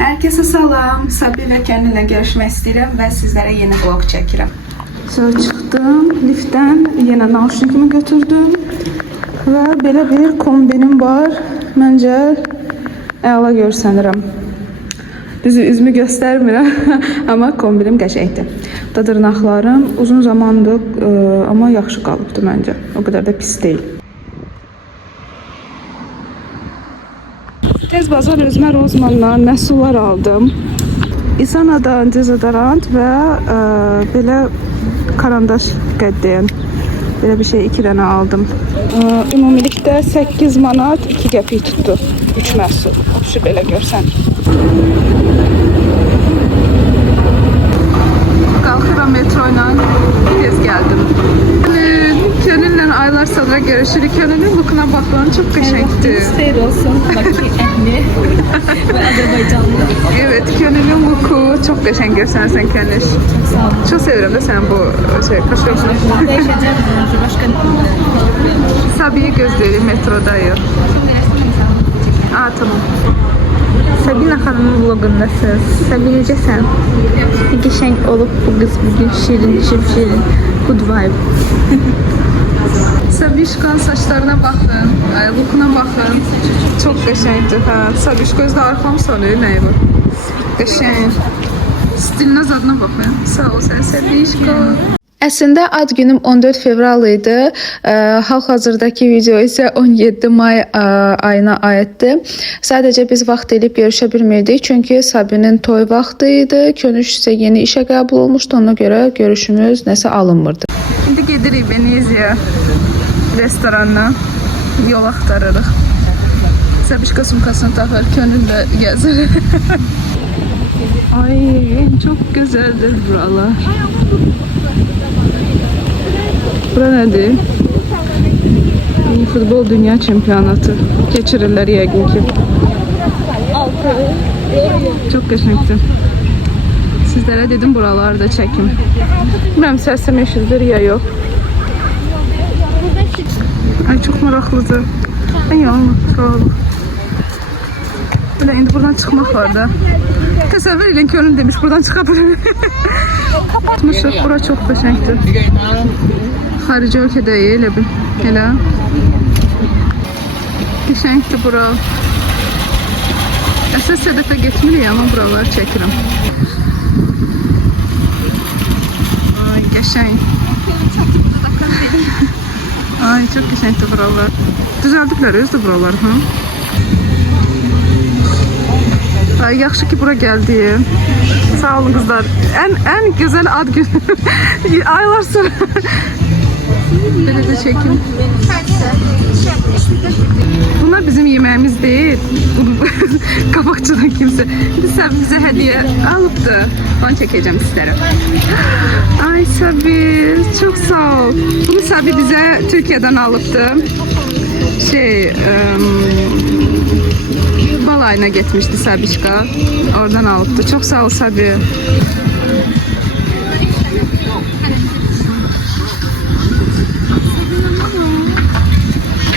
Herkese salam. Sabi ve kendimle görüşmek istedim ve sizlere yeni vlog çekirim. Sonra çıktım liftdən, yine naushnikimi götürdüm ve belə bir kombinim var. Məncə əla görsənirəm. Düzü üzümü göstərmirəm, amma kombinim qəşəngdir. Da dırnaqlarım uzun zamandır, amma yaxşı qalıbdı məncə. O qədər də pis deyil. Tez bazar özümə Rozmandan məhsullar aldım. İsana'dan dezodorant və belə karandaş qəddiyen. Belə bir şey 2 dənə aldım. Ümumilikdə 8 manat 2 qəpik tutdu. 3 məhsul. Oxşu belə görsən. Qalxıram metro ilə tez gəldim. Könüllə aylar sonra görüşürük. Könülün lookuna baxın, çok qəşəngdir. Xeyir olsun. Bakı əhli ve Azerbaycanlı. Evet, Könülün looku çok qəşəng görsənirsən Könül. Çok sağ olun. Çok seviyorum da sen bu kaşıyorsun. Değişeceğim başka. Sabi'yi gözləyirəm metrodayım. Tamam. Sabina Hanım'ın vlogundasınız. Sabi necəsən? Ne qəşəng olub bu kız bugün, şirin, şirin, good vibe. Sabişko'nun saçlarına bakın, lookuna bakın. Çok qəşəngdir. Sabişko özdə arxam soruyor, nəyi bu? Qəşəng. Stilinə zadına baxın. Sağ ol sən Sabişko. Əslində ad günüm 14 fevral idi. Hal-hazırdakı video isə 17 may ayına aiddir. Sadəcə biz vaxt elib görüşə bilmirdik, çünki Sabinin toy vaxtı idi. Könüş isə yeni işə qəbul olmuşdu, ona görə görüşümüz nəsə alınmırdı. İndi gedirik Venezia restoranına. Yol axtarırıq. Sabişka sumkasını taxır, Könülle gəzir. Ay, çok güzeldir buralar. Bura nedir? Futbol Dünya Çempionatı. Geçirirler yəqin ki. Çok qəşəngdir. Sizlere dedim buraları da çekim. Bilmem səsim eşidilir ya yok. Ay çok maraqlıdır. Ay yalnız sağ olun. Böyle indi buradan çıkmak var da. Təsəvvür edin ki önüm demiş buradan çıkabilir. Kapatmışıq. Bura çok qəşəngdir. Xarici ölkədə elə bil. Elə. Qəşəngdir bura. Əsas hədəfə getmirik amma buraları çəkirəm. Ay qəşəng. Ay çok qəşəngdir buralar. Düzəldiklər özdə buralar, ha? Ay, yaxşı ki bura gəldi. Sağ olun kızlar. En güzel ad günü. Aylar sonra. Böyle de çekim. Bunlar bizim yemeğimiz değil. Kabakçıdan kimse. Sabi bize hediye alıptı. Onu çekeceğim sizlere. Ay Sabi çok sağ ol. Bunu Sabi bize Türkiye'den alıptı. Balayına gitmişti Sabişka. Oradan alıptı. Çok sağ ol Sabi.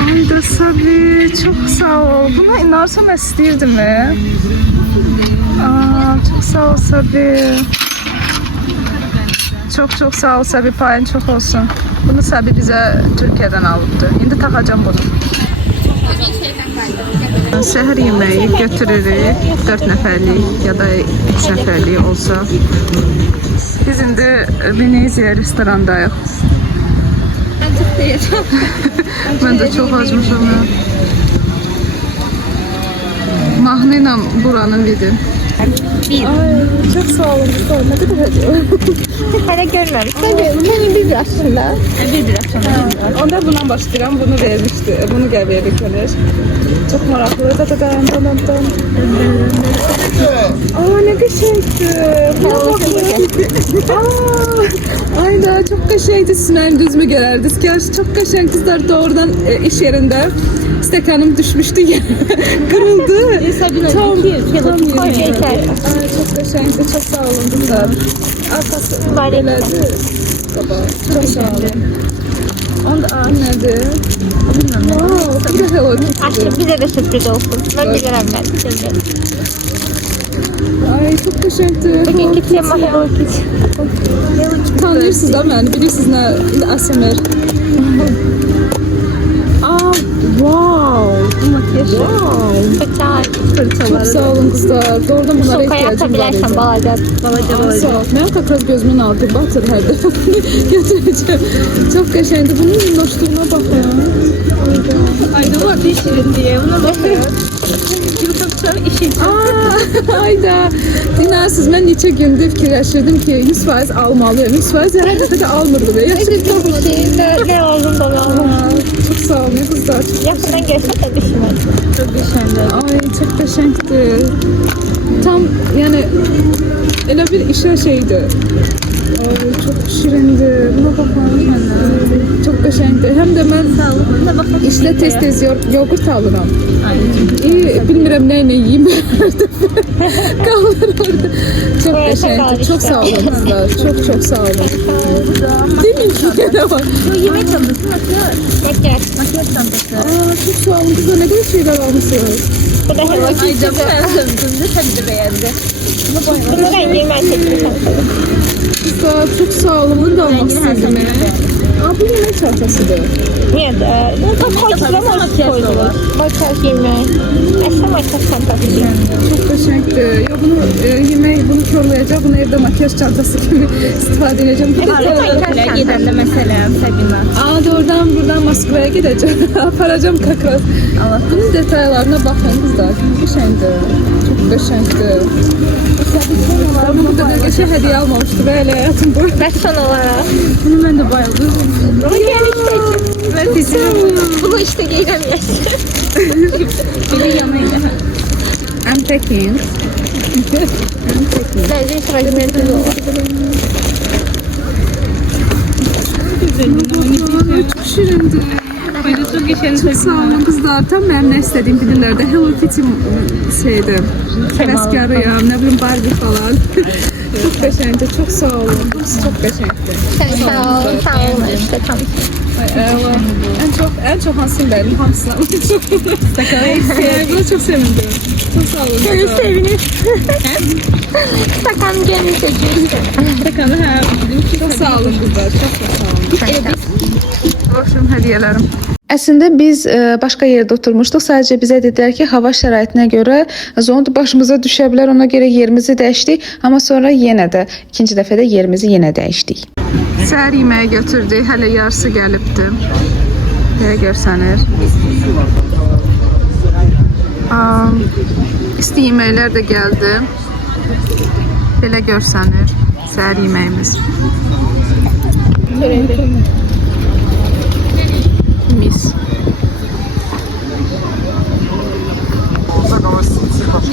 Ay da Sabi çok sağ ol. Buna inarsam istəyirdim mi? Çok sağ ol Sabi. Çok sağ ol Sabi. Payın çok olsun. Bunu Sabi bize Türkiye'den alıptı. Şimdi takacağım bunu. Səhər yeməyi götürürük. 4 nəfərlik ya da 3 nəfərlik olsa. Biz indi Venezia restorandayıq. Ben çok değişim. Mən də çox acmışam. Mahnı ilə buranın vidi. Bir. Ay, çok sağ olun. Ne kadar acıyor? Hala görmemiş. Tabii bunların bir aslında. Bir aslında. Onda buna başlayıram. Bunu vermişti. Bunu gəl verdik öyle. Çok maraqlı. Ne qəşəngdir. Ay da çok qəşəngdir. Siz mənim düzümü görərdiniz. Gerçi çok qəşəng kızlar doğrudan iş yerinde. Stekanım düşmüştü ya. Kırıldı. Tam Yeter. Ay, çok qəşəngdir. Çok sağ olun kızlar. Arkası Bari. belədir. Çok sağ olun. Onda nedir? Bilmem. Bir de Hello Kitty. Aşkım bize de sürpriz olsun. Ben bilirim ben. çok qəşəngdir. Bugünkü tema Hello Kitty. Tanıyırsınız da məni, bilirsiniz nə ASMR. Aa, wow. Fırçalar. Çok sağ olun kızlar. Doğrudan bunlara Sokaya ihtiyacım var. atabilirsen balaca. Sağ ol. Mən kakraz gözümün altı batır hər dəfə götürəcəm. Çox qəşəngdir. Bunun minnoşluğuna baxın. Ayda var bir şirin diye. Buna bakın. YouTube'da işin Ayda. İnarsınız, mən neçə gündür fikirləşirdim ki 100% almalıyım. 100% hər dəfə də almırdım. Gerçekten. Bir şey ne oldum da Çok sağ olun kızlar. Yakından görsen de düşünmez. çok güzel. Ay çok qəşəngdir. Tam yani elə bir işe şeydi. Ay çok şirindir. Buna bakın. Çok qəşəngdir. Hem de mən Buna bakın. işte tez yoğurt alıram. Aynen. Bilmirəm nə yeyeyim. Qalır orada. Çok Evet, qəşəngdir. Çok işte. sağ olun kızlar. Çok sağ olun. Değil mi ki? Ne var? Bu yemek çantası makyaj. Makyaj. Makyaj çantası. Aa, çok sağ olun kızlar. Ne kadar şeyler almışsınız. Bu da Hello Kitty. Ayda bu ben sevdim. Tabii de beğendi. Bu da rengi merkezli çantası. Kızlar çok sağ olun. Bunu da almak istedim. Aa, bu yemek çantasıdır. Niye de? Bu koyduğunda makyaj olur. Makyaj yemeği. Eşya makyaj çantası. Çok qəşəngdir. Ya bunu yemək, bunu körləyəcəm, bunu evdə makyaj çantası kimi istifadə edəcəm. Bir də Makyaj gidende mesela Sabina. Aa, doğrudan buradan Moskvaya gedəcəm. Aparacağım kakraz. Allah. Bunun detaylarına baxın kızlar. Qəşəngdir. Çok qəşəngdir. Bunu bu qədər qəşəng hədiyyə almamışdım elə həyatım boyu. Ve son olarak. Bunu ben de bayıldım. Bunu gelmiştim. Ben seçiyorum. Bunu işte giyemeyeceğim. Biri yanıyla. I'm packing. Bence fragmenti de olur. Çok şirindir. Böyle çok geçen Çok sağ olun kızlar. Tam ben ne istediğim bilirlerdi. Hello Kitty şeydi. Həvəskarıyam, ne bileyim Barbie falan. Çok qəşəngdir. Çok sağ olun. Çok qəşəngdir. Sağ olun, sağ olun. İşte tam. En çok hansını beğendim? Hamısına. Buna çok sevindim. Çok sağ olun. Seni kızlar. sevinir. Sakan gelmiş işte. Sakanı ha. Çok sağ olun kızlar. Çok sağ olun. Başım hediyelerim. Əslində biz başqa yerdə oturmuşduq. Sadəcə bizə dedilər ki, hava şəraitinə görə zond başımıza düşə bilər. Ona görə yerimizi dəyişdik. Amma sonra yenə də ikinci dəfə də yerimizi yenə dəyişdik. Səhər yeməyə götürdük. Hələ yarısı gəlibdi. Belə görsənir. İsti yeməklər də gəldi. Belə görsənir. Səhər yeməyimiz. Mis.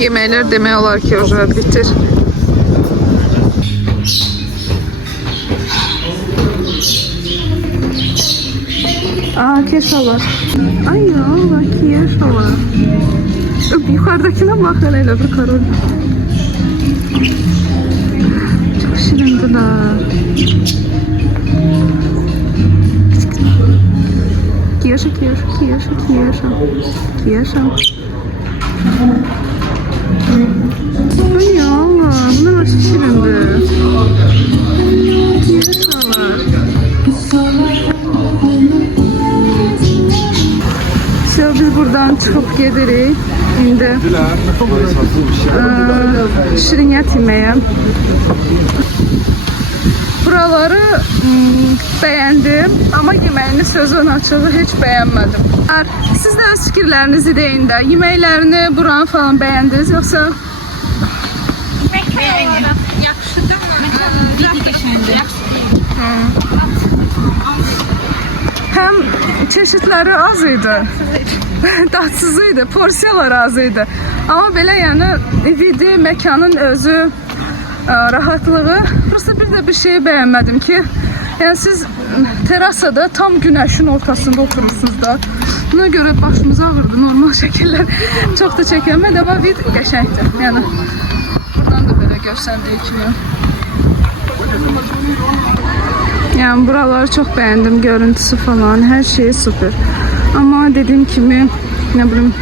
Yeməklər demək olar ki, oca bitir. Aa, keşa var. Ay ya, bak keşa var. Yukarıdakine bak hele bir karol. Çok şirindiler. Kiyaşa. Ay ya Allah, bunlar nasıl şirindi? Kiyaşalar. Şimdi biz buradan çıkıp gedirik. İndi şirinyat yeməyə. Buraları beğendim ama yemeğini sözün açığı hiç beğenmedim. Siz de öz fikirlerinizi deyin de. Yemeklerini buranın falan beğendiniz yoksa? Hem çeşitleri az idi. Dadsızıydı, porsiyalar az idi. Ama belə yəni vidi, mekanın özü, rahatlığı. Burası bir de bir şeyi beğenmedim ki, yani siz terasada tam güneşin ortasında oturursunuz da. Buna göre başımız ağırdı, normal şəkillər çok da çəkilmədi ama vid qəşəngdir. Yani buradan da böyle görsəndiyi kimi. Yani buraları çok beğendim, görüntüsü falan, her şeyi süper. Ama dediğim kimi, ne bileyim,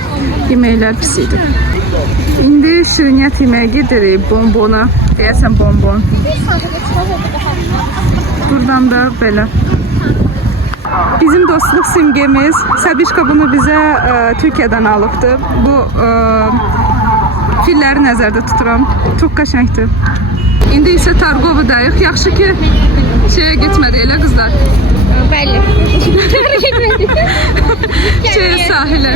yeməklər pis idi. İndi şirniyyat yeməyə gedirik. Bonbona. Deyəsən bonbon. Buradan da belə. Bizim dostluq simgemiz Sabişka bunu bizə Türkiyədən alıbdı. Bu filləri nəzərdə tuturam. Çox qəşəngdir. İndi isə Targovudayıq. Yaxşı ki şeyə getmədik elə qızlar. Bəli. Sahilə.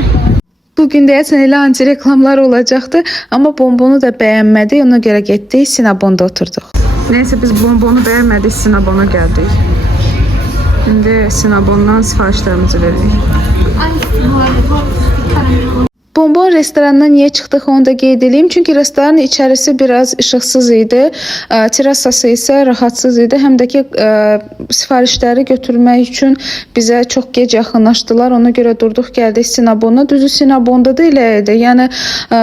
Bugün deyəsən elə anti reklamlar olacaqdı, amma bonbonu da bəyənmədik. Ona görə getdik, Sinabonda oturduq. Neyse biz bonbonu bəyənmədik, Sinabona gəldik. İndi Sinabondan sifarişlərimizi veririk. Bonbon restorandan niyə çıxdıq onu da qeyd edeyim. Çünki restoranın içərisi biraz işıqsız idi. Terasası isə rahatsız idi. Həm də ki sifarişləri götürmək üçün bizə çox gec yaxınlaşdılar. Ona görə durduq, gəldik Sinabona. Düzü Sinabonda da elə idi. Yəni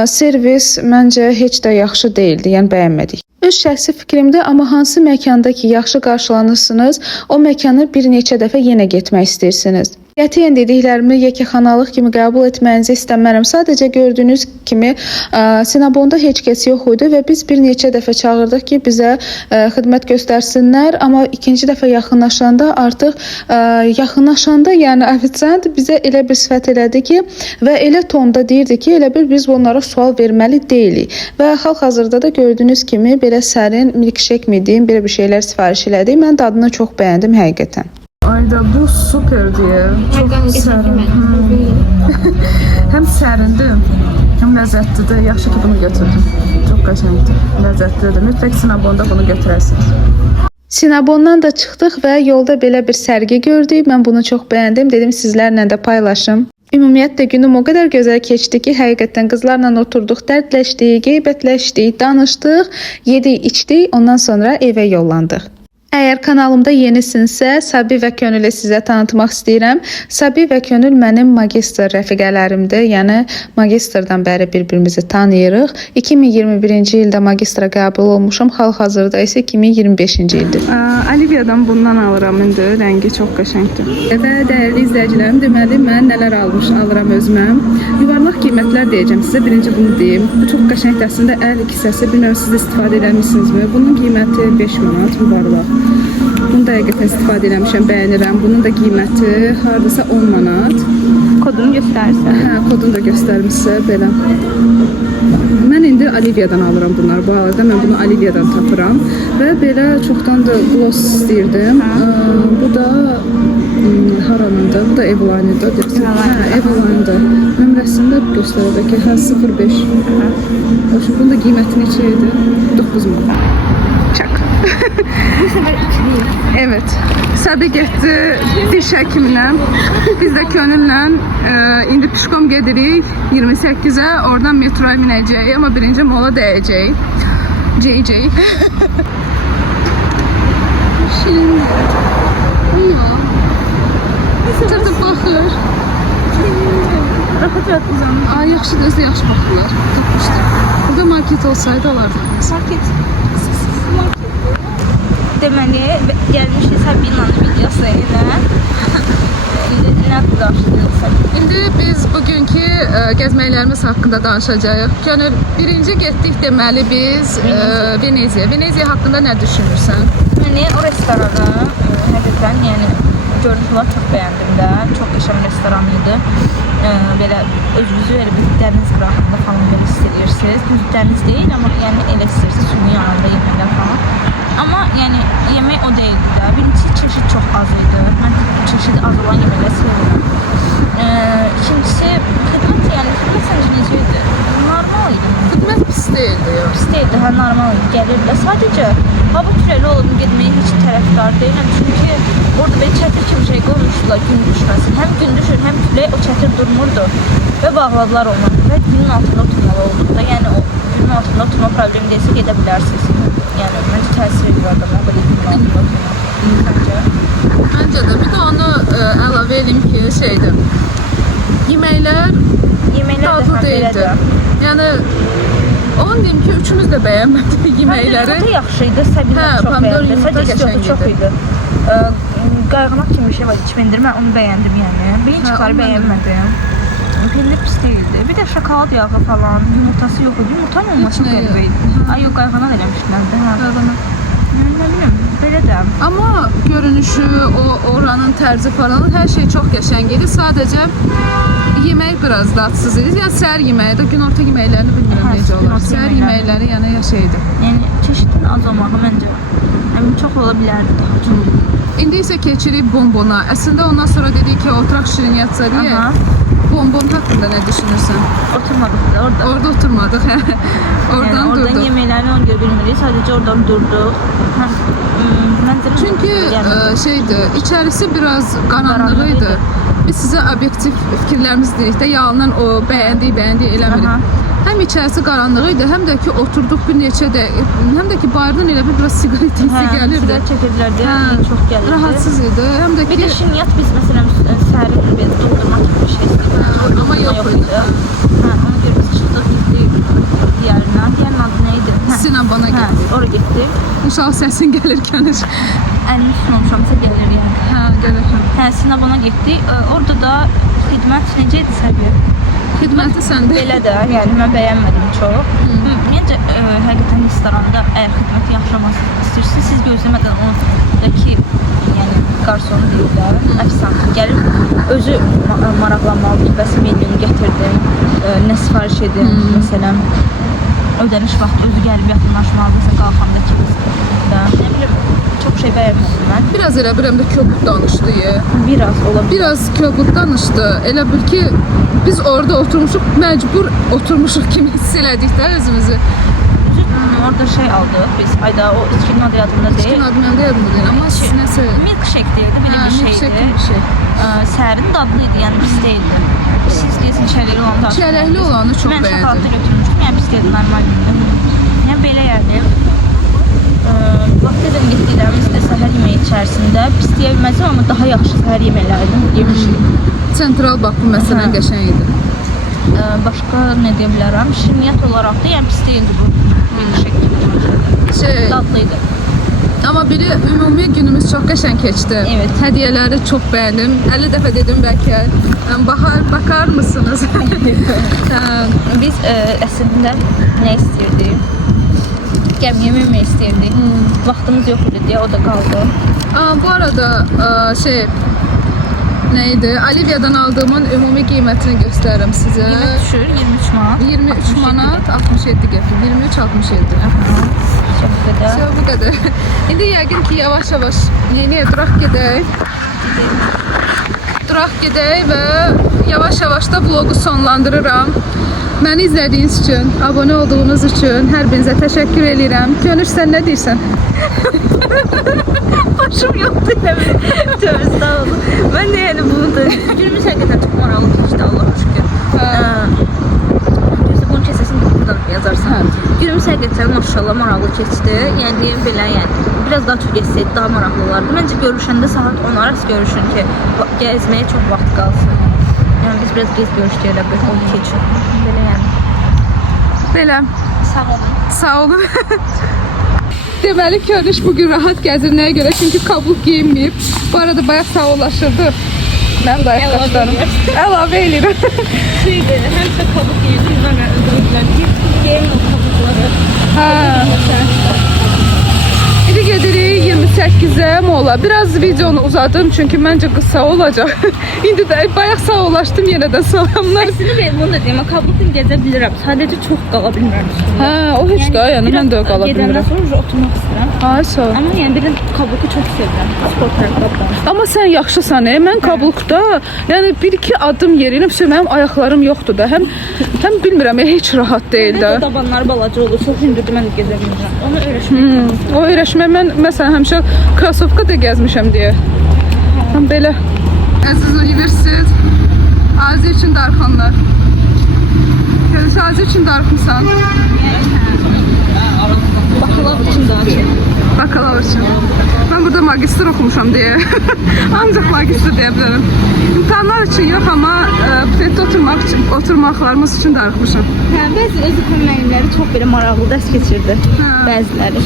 servis məncə heç də yaxşı deyildi. Yəni bəyənmədik. Öz şəxsi fikrimdir, amma hansı məkanda ki yaxşı qarşılanırsınız, o məkanı bir neçə dəfə yenə getmək istəyirsiniz. Qətiyyən dediklərimi yekəxanalıq kimi qəbul etməyinizi istəmərəm. Sadəcə gördüyünüz kimi Sinabonda heç kəs yox idi və biz bir neçə dəfə çağırdıq ki, bizə xidmət göstərsinlər. Amma ikinci dəfə yaxınlaşanda artıq yəni ofisiant bizə elə bir sifət elədi ki və elə tonda deyirdi ki, elə bir biz onlara sual verməli deyilik. Və hal-hazırda da gördüyünüz kimi belə sərin milkshake mi deyim, belə bir şeylər sifariş elədik. Mən dadını çox bəyəndim həqiqətən. Ayda bu superdir. Çox sərin. Həm sərindir, həm ləzzətlidir. Yaxşı ki bunu götürdüm. Çox qəşəngdir, ləzzətlidir. Mütləq Sinabonda bunu götürəsiniz. Sinabondan da çıxdıq və yolda belə bir sərgi gördük. Mən bunu çox bəyəndim. Dedim sizlərlə də paylaşım. Ümumiyyətlə günüm o qədər gözəl keçdi ki, həqiqətən qızlarla oturduq, dərdləşdik, qeybətləşdik, danışdıq, yedik, içdik, ondan sonra evə yollandıq. Əgər kanalımda yenisinsə, Sabi və Könülü sizə tanıtmaq istəyirəm. Sabi və Könül mənim magistr rəfiqələrimdir. Yəni magistrdan bəri bir-birimizi tanıyırıq. 2021-ci ildə magistra qəbul olmuşam. Hal-hazırda isə 2025-ci ildir. Olivia'dan bundan alıram indi. Rəngi çox qəşəngdir. Və dəyərli izləyicilərim, deməli mən nələr alıram özümə. Yuvarlaq qiymətlər deyəcəm sizə. Birinci bunu deyim. Bu çox qəşəngdir. Əslində əl kisəsi. Bilmirəm siz istifadə etmisinizmi? Bunun qiyməti 5 manat yuvarlaq. Bunu da həqiqətən istifadə eləmişəm, bəyənirəm. Bunun da qiyməti hardasa 10 manat. Kodunu göstərsən. Hə, kodunu da göstərmişsə belə. Mən indi Olivia'dan alıram bunları. Bu arada mən bunu Olivia'dan tapıram və belə çoxdan da gloss istəyirdim. Bu da haranındır? Bu da Eveline-dir. Hə, Eveline-da. Nömrəsində göstərəcək ki, 05. Bunun da qiyməti neçə idi? 9 manat. Çak. Bu səfər 2 deyil. Evet. Sadə getdi diş həkiminə. Biz də Könüllə indi pişkom gedirik 28-ə. Oradan metroya minəcəyik. Amma birinci mola dəyəcəyik. JJ. Şirin. Amma. Tırtıb baxır. Rahat uzanır. Ay, yaxşı da yaxşı baxırlar. Tapmışdım. Burada market olsaydı alardım. Market. Deməli, gəlmişik Sabina'nın videosu ilə. İndi nə danışdırırıq? İndi biz bugünkü gəzməklərimiz haqqında danışacağıq. Könül, birinci getdik deməli biz Veneziya. Veneziya haqqında nə düşünürsən? Yəni o restoranı həqiqətən, yəni görüntülər çox bəyəndim də. Çox qəşəng restoran idi. Belə özünüzü elə bir dəniz qırağında falan belə istəyirsiniz. Düz dəniz deyil, amma yəni elə istəyirsiniz suyun yanında yeməklər falan. Amma yəni yemək o deyildi də. Birincisi çeşid çox az idi. Mən çeşidi az olan yeməkləri sevirəm. İkincisi xidmət, yəni xidmət səncə necə idi? Normal idi. Xidmət pis deyildi ya. Pis deyildi, hə normal idi. Gəlirdi. Sadəcə hava kürəli olub getməyə heç tərəfdar deyiləm. Çünki orada belə çətir kimi şey qoymuşdular gün düşməsin. Həm gün düşür, həm külək o çətir durmurdu və bağladılar onu. Və günün altında oturmalı olduq da. Yəni o günün altında oturma problemi deyilsə gedə bilərsiniz. Yəni məncə təsir var da, belə günün altında oturmaq. Məncə də. Bir də onu əlavə edeyim ki, şeydir. Yeməklər dadlı deyildi. Yəni onu deyim ki, üçümüz də bəyənmədik yeməkləri. Tadı yaxşı idi, Sabina çox bəyəndi. Sadəcə istiyotu çox idi. Qayğanaq kimi bir şey var, içmendir. Mən onu bəyəndim yəni. Birinci çıxarı bəyənmədim. Peynir pis deyildi. Bir də şokolad yağı falan, yumurtası yox idi. Yumurta mı olması Heç nə qəribə idi. Ay yox, qayğanaq eləmişlər də. Qayğanaq. Nə bilim, belə də. Amma görünüşü, oranın tərzi falan hər şey çox qəşəng idi. Sadəcə yemək biraz dadsız idi. Yəni səhər yeməyi də, günorta yeməklərini bilmirəm necə olur. günorta Səhər yeməkləri. yeməkləri yəni ya şeydir. Yəni çeşidin az olmağı məncə çox ola bilərdi daha çox. İndi isə keçirik bonbona. Əslində ondan sonra dedik ki, oturaq şirinyatsa deyə. Aha. Bonbon haqqında nə düşünürsən? Oturmadıq da orada. Orada oturmadıq. Oradan Yəni oradan durduq. yeməklərini ona görə bilmirik. Sadəcə oradan durduq. Məncə Çünki şeydir, içərisi biraz qaranlıq idi. Biz sizə obyektiv fikirlərimiz dedik də, yalandan o bəyəndik eləmirik. Aha. Həm içərisi qaranlıq idi, həm də ki oturduq bir neçə də, həm də ki bayırdan elə bir biraz siqaret hissi gəlirdi. Siqaret çəkirlər deyə çox gəlirdi. Rahatsız idi. Həm də Bir ki də şirniyyat biz məsələn səhərin bir doldurma kimi bir şey istəyirdik. Amma yox idi. Hə, ona görə biz çıxdıq, getdik diğərinə. Diğərinin adı nə idi? Sinabona getdik. Ora getdik. İnşallah səsin gəlir gəlir. Əlimi tutmamışamsa gəlir yəni. Hə, gəlir. Hə, Sinabona getdik. Orada da xidmət necə idi səviyyə? Xidməti səndə. Belə də, yəni mən bəyənmədim çox. Məncə həqiqətən restoranda əgər xidməti yaxşı olmasını istəyirsiniz, siz gözləmədən ondakı yəni qarsonu deyil də, əfsanə gəlir, özü maraqlanmalıdır, bəs menyunu gətirdim, nə sifariş edim, məsələn, ödəniş vaxtı özü gəlib yaxınlaşmalıdırsa qalxandakı da, nə bilim, çox şey bəyənmədim mən. Biraz elə bir həm də kobud danışdı. Biraz ola bilər. Biraz kobud danışdı. Elə bil ki biz orada oturmuşuq, məcbur oturmuşuq kimi hiss elədik də özümüzü. Orada şey aldıq, biz ayda o içkinin adı yadımda deyil. İçkin adı məndə yadımda deyil, amma nəsə... Milkshake deyildi, belə bir milkshake şeydi. bir şey. Səhərin dadlıydı, yəni pis deyildi. Siz deyəsin çələkli olanı da Çələkli olanı çox Mən bəyəndim. şokoladını götürmüşdüm, yəni pis deyildi, normal deyildi. Yəni belə yəni. Vaxt edən getdiklərimiz də səhər yeməyi içərisində pis deyə bilməzdim, amma daha yaxşı səhər yeməklərindən yemişik. Central Bakı məsələn qəşəng idi. Başqa nə deyə bilərəm? Şirniyyat olaraq da yəni pis deyildi bu. Milkshake kimi. Dadlıydı. Amma biri ümumi günümüz çox qəşəng keçdi. Evet. Hədiyyələri çox bəyəndim. 50 dəfə dedim bəlkə. Bakar mısınız? Biz əslində nə istəyirdik? Qəm yemək istəyirdik. Vaxtımız yox idi deyə o da qaldı. Bu arada neydi? Olivia'dan aldığımın ümumi qiymətini göstərirəm sizə. Qiymət düşür 23 manat. 23 manat 67 qəpik. 23.67. Çox qədər. Bu qədər. İndi yəqin ki yavaş-yavaş duraq gedək. Duraq gedək və yavaş-yavaş da vlogu sonlandırıram. Məni izlədiyiniz üçün, abunə olduğunuz üçün hər birinizə təşəkkür edirəm. Gönüş, sən nə deyirsən? Başım yoxdur eləmir. Tövbe estağfurullah. Mən də yəni bunu da günümüz həqiqətən çox maraqlı keçdi, Allah'a şükür. Gözdə bunun kəsəsini buradan yazarsan. Günümüz həqiqətən maşallah maraqlı keçdi. Yəni belə yəni biraz daha çox geçsəydi daha maraqlı olardı. Məncə görüşəndə saat 10 arası görüşün ki, gəzməyə çox vaxt qalsın. Yəni biz biraz gez görüşdük elə bir 12 üçün. Belə yəni. Belə. Sağ olun. Sağ olun. Deməli Görüş bugün rahat gəzir. Nəyə görə? Çünki kabuk giyinməyib. Bu arada bayaq sağollaşırdı. Mənim də ayaq qaşlarım. Əlavə eləyirəm. Şeydir, həmişə kabuk yeyirdik, mən öldürürlər. Yeyin o kabukları. İndi gedirik 28-ə mola. Biraz videonu uzadım çünki məncə qısa olacaq. İndi də bayaq sağollaşdım, yenə də salamlar. Əslində mən bunu da deyim, kabukun gəzə bilirəm. Sadəcə çox qala bilmirəm üstündə. O heç də, yəni mən də qala Gedəndən bilmirəm. sonra oturmaq istəyirəm. Sağ ol. Amma yəni bir kabuku çox sevirəm. Sport ayaqqabıdan. Amma sən yaxşısan, mən kabukda, yəni 1-2 adım yeriyəm, mənim ayaqlarım yoxdur da. Həm bilmirəm, heç rahat deyil də. Nə dabanları balaca olur, çox hündürdür, mən də gəzə bilmirəm. Onu öyrəşmək. O öyrəşmə, mən məsələn həmişə krasovka da gəzmişəm deyə. Belə. Əziz universitet, Azər üçün darxanlar. Görüş, Azər üçün darxımsan. Bakalav üçün daha çox. Bakalavr üçün. Mən burada magistr oxumuşam deyə. Ancaq magistr deyə bilərəm. İmtahanlar üçün yox, amma bufetdə oturmaqlarımız üçün darıxmışam. Bəzi özü müəllimləri çox belə maraqlı dərs keçirdi. Bəziləri.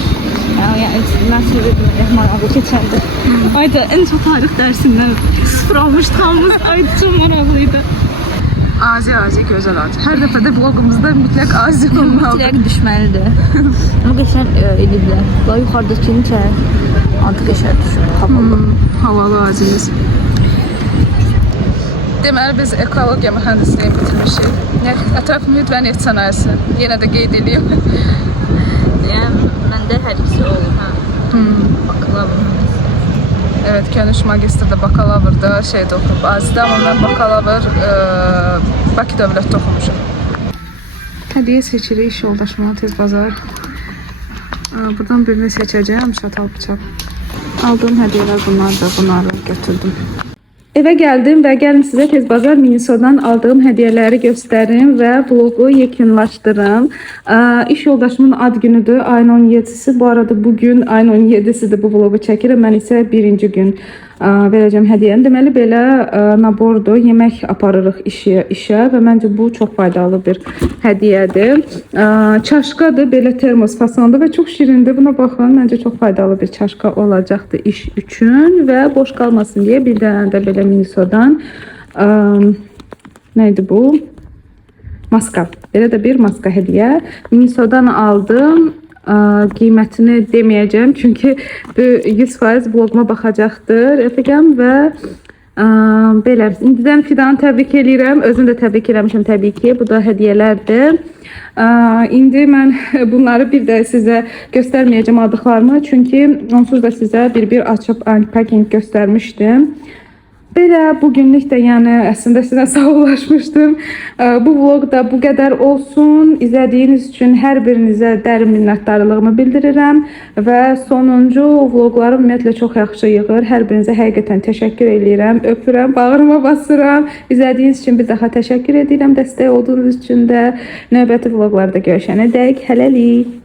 Yəni mən sevirdim, maraqlı keçərdi. Ayda ən çox tarix dərsindən 0 almış tamımız. Ayda çox maraqlıydı. Azi gözəl azi. Hər dəfə də vlogumuzda mütləq azi olmalı. Direkt düşməlidir. Ama geçen ediblər. Daha yuxarıdakini çək. Adı qəşəng düşür. Havalı. Havalı azimiz. Deməli biz ekologiya mühəndisliyi bitirmişik. Ətraf mühit və neft sənayesi. Yenə də qeyd edeyim. Yəni, məndə hər ikisi olur, hə. Bakalavr. Evet, Könüş magistrdə, bakalavrda şeydə oxuyub. Azidə, amma mən bakalavr Bakı Dövlətdə oxumuşum. Hədiyyə seçirik iş yoldaşıma tez bazar. Buradan birini seçəcəm, çatal bıçaq. Aldığım hədiyyələr bunlardır, bunları götürdüm. Evə gəldim və gəlin sizə tez bazar Minisodan aldığım hədiyyələri göstərim və vlogu yekunlaşdırım. İş yoldaşımın ad günüdür, ayın 17-si. Bu arada bugün ayın 17-sidir bu vlogu çəkirəm. Mən isə birinci gün verəcəm hədiyyəni. Deməli belə nabordur, yemək aparırıq işə və məncə bu çox faydalı bir hədiyyədir. Çaşqadır, belə termos fasonda və çox şirindir. Buna baxın, məncə çox faydalı bir çaşqa olacaqdır iş üçün və boş qalmasın deyə bir dənə də belə Minisodan neydi bu? Maska. Belə də bir maska hədiyyə. Minisodan aldım. Qiymətini deməyəcəm çünki bu 100% bloguma baxacaqdır rəfiqəm və belə indidən Fidanı təbrik edirəm. Özüm də təbrik eləmişəm təbii ki. Bu da hədiyyələrdir. İndi mən bunları bir də sizə göstərməyəcəm aldıqlarımı çünki onsuz da sizə bir açıb unpacking göstərmişdim. Belə bugünlük də yəni əslində sizə sağollaşmışdım. Bu vloqda bu qədər olsun. İzlədiyiniz üçün hər birinizə dərin minnətdarlığımı bildirirəm və sonuncu vloqlarım ümumiyyətlə çox yaxşı yığır. Hər birinizə həqiqətən təşəkkür edirəm. Öpürəm, bağrıma basıram. İzlədiyiniz üçün bir daha təşəkkür edirəm. Dəstək olduğunuz üçün də növbəti vloqlarda görüşənədək hələlik.